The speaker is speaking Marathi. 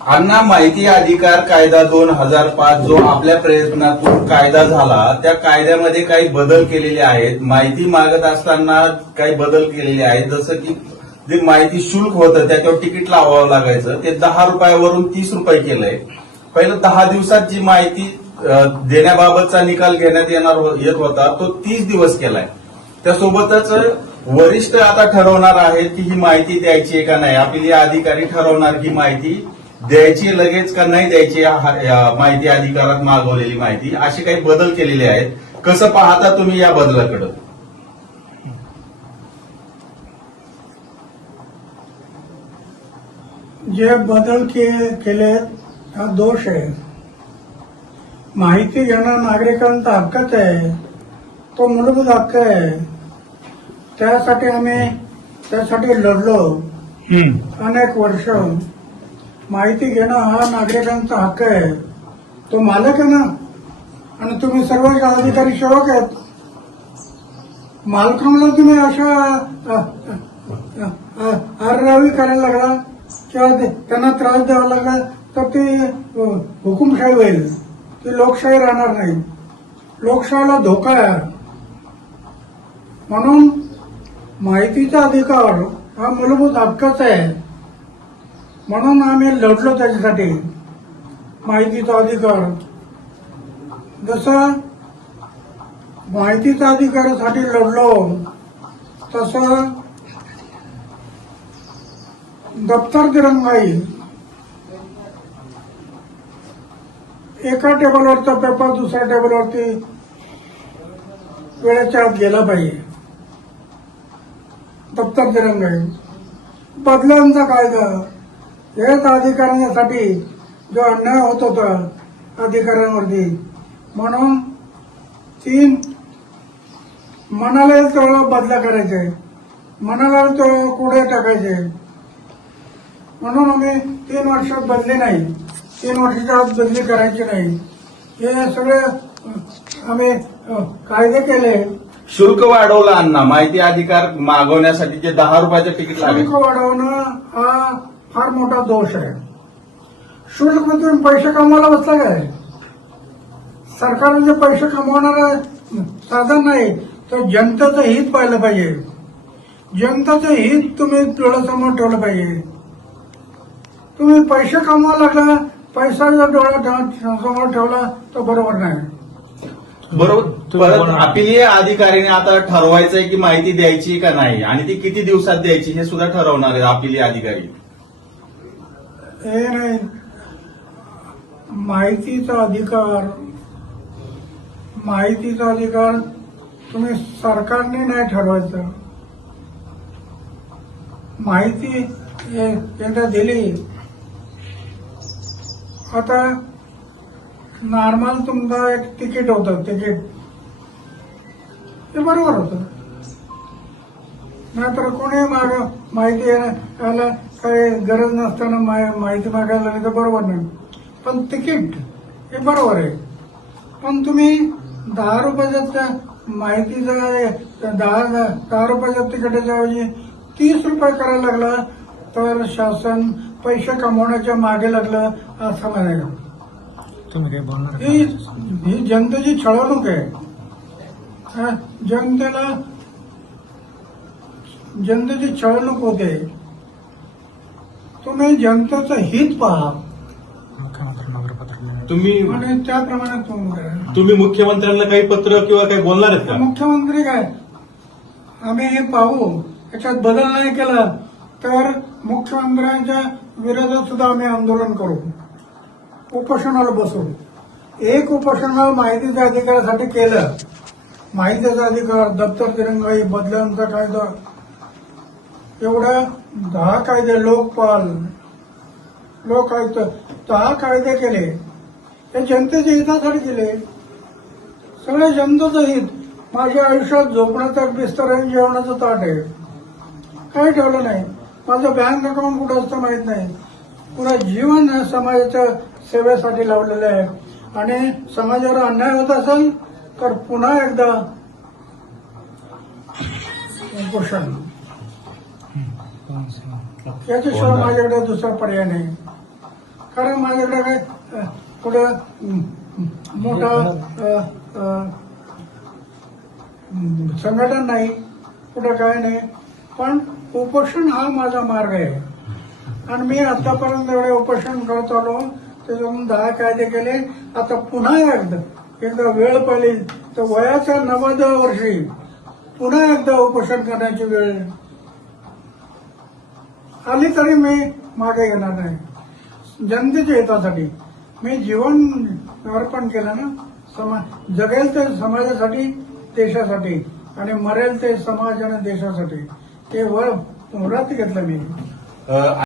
अण्णा, माहिती अधिकार कायदा 2005 जो आपल्या प्रयत्नातून कायदा झाला, त्या कायद्यामध्ये काही बदल केलेले आहेत. माहिती मागत असताना काही बदल केलेले आहेत. जसं की जे माहिती शुल्क होतं त्याच्यावर तिकीट लावावं लागायचं, ते 10 रुपयावरून 30 रुपये केलंय. पहिलं 10 दिवसात जी माहिती देण्याबाबतचा निकाल घेण्यात येत होता तो 30 दिवस केलाय. त्यासोबतच वरिष्ठ आता ठरवणार आहेत की ही माहिती द्यायची आहे का नाही. आपली अधिकारी ठरवणार ही माहिती द्यायची लगेच का नाही द्यायची, माहिती अधिकारात मागवलेली माहिती. असे काही बदल केलेले आहेत. कसं पाहता तुम्ही या बदलाकडे? जे बदल केले हा दोष आहे. माहिती घेणं नागरिकांचा हक्कच आहे, तो मूलभूत हक्क आहे. त्यासाठी लढलो अनेक वर्ष. माहिती घेणं हा नागरिकांचा हक्क आहे, तो मालक आहे ना. आणि तुम्ही सर्व अधिकारी सेवक आहेत. मालकांना तुम्ही अशा आररावी करायला लागला किंवा त्यांना त्रास द्यावा लागला तर ती हुकुमशाही होईल, ती लोकशाही राहणार नाही. लोकशाहीला धोका आहे. म्हणून माहितीचा अधिकार हा मूलभूत हक्कच आहे. म्हणून आम्ही लढलो त्याच्यासाठी. माहितीचा अधिकार, जसं माहितीच्या अधिकारासाठी लढलो तसं दप्तर दिरंगाई, एका टेबलवरचा पेपर दुसऱ्या टेबलवरती वेळेच्या आत गेला पाहिजे. दप्तर दिरंगाई, बदल्यांचा कायदा, हेच अधिकाऱ्यांसाठी जो अन्याय होत होता अधिकाऱ्यांवरती. म्हणून 3 मनाला तो बदला करायचे, मनाला तो कुठे टाकायचे. म्हणून आम्ही 3 वर्षात बदली नाही, 3 वर्षाच्या आत बदली करायची नाही. हे सगळे आम्ही कायदे केले. शुल्क वाढवलं अण्णा, माहिती अधिकार मागवण्यासाठी जे 10 रुपयाचं तिकीट लागेल. शुल्क वाढवणं हा फार मोठा दोष आहे. शुल्क म्हणजे तुम्ही पैसे कमवायला बसला काय? सरकारने जे पैसे कमवणारं साधन नाही, तर जनतेचं हित पाहिलं पाहिजे. जनतेचं हित तुम्ही डोळ्यासमोर ठेवलं पाहिजे. तुम्ही पैसे कमवायला लागला, पैसा जर डोळ्यासमोर ठेवला तर बरोबर नाही. बरोबर. परत अपीलीय अधिकाऱ्याने आता ठरवायचंय की माहिती द्यायची का नाही आणि ती किती दिवसात द्यायची हे सुद्धा ठरवणार आहे अपीलीय अधिकारी. हे नाही, माहितीचा अधिकार तुम्ही सरकारने नाही ठरवायचं. माहिती एकदा दिली, आता नॉर्मल तुमचं एक तिकीट होतं, तिकीट ते बरोबर होतं. नाहीतर कोणी माहिती यायला काही गरज नसताना माहिती मागायला लागली तर बरोबर नाही. पण तिकीट हे बरोबर आहे. पण तुम्ही 10 रुपयाच्या माहितीचं 10 रुपयाच्या तिकिटाच्या ऐवजी 30 रुपये करायला लागला तर शासन पैसे कमवण्याच्या मागे लागलं असं म्हणायला. तुम्ही काय बोलणार? ही जनतेची छळवणूक आहे. जनतेची छळवणूक होते. तुम्ही जनतेचं हित पहा तुम्ही आणि त्याप्रमाणे तुम्ही करा. तुम्ही मुख्यमंत्र्यांना काही पत्र किंवा काही बोलणार आहेत का? मुख्यमंत्री काय, आम्ही हे पाहू, याच्यात बदल नाही केला तर मुख्यमंत्र्यांच्या विरोधात सुद्धा आम्ही आंदोलन करू, उपोषणाला बसू. एक उपोषण माहितीच्या अधिकारासाठी केलं. माहितीचा अधिकार, दप्तर दिरंगाई, बदल्यांचा कायदा, एवढ्या 10 कायदे, लोकपाल, लोकायुक्त, 10 कायदे केले. हे जनतेच्या हितासाठी केले. सगळे जनतेचं हित. माझ्या आयुष्यात झोपण्याचा बिस्तर आहे, जेवणाचं ताट आहे, काही ठेवलं नाही. माझं बँक अकाउंट कुठं असतं माहित नाही. पुरा जीवन समाजाच्या सेवेसाठी लावलेलं आहे. आणि समाजावर अन्याय होत असेल तर पुन्हा एकदा उपोषण. याच्याशिवाय माझ्याकडे दुसरा पर्याय नाही. कारण माझ्याकडे काय कुठं मोठा संघटन नाही, कुठं काय नाही. पण उपोषण हा माझा मार्ग आहे आणि मी आतापर्यंत एवढे उपोषण करत आलो. त्याच्यातून 10 कायदे केले. आता पुन्हा एकदा वेळ पाहिली तर वयाच्या 90व्या वर्षी पुन्हा एकदा उपोषण करण्याची वेळ आली तरी मी मागे घेणार नाही. जनतेच्या हितासाठी मी जीवन अर्पण केलं ना. जगेल ते समाजासाठी, देशासाठी आणि मरेल ते समाज आणि देशासाठी. ते व्रत घेतलं मी.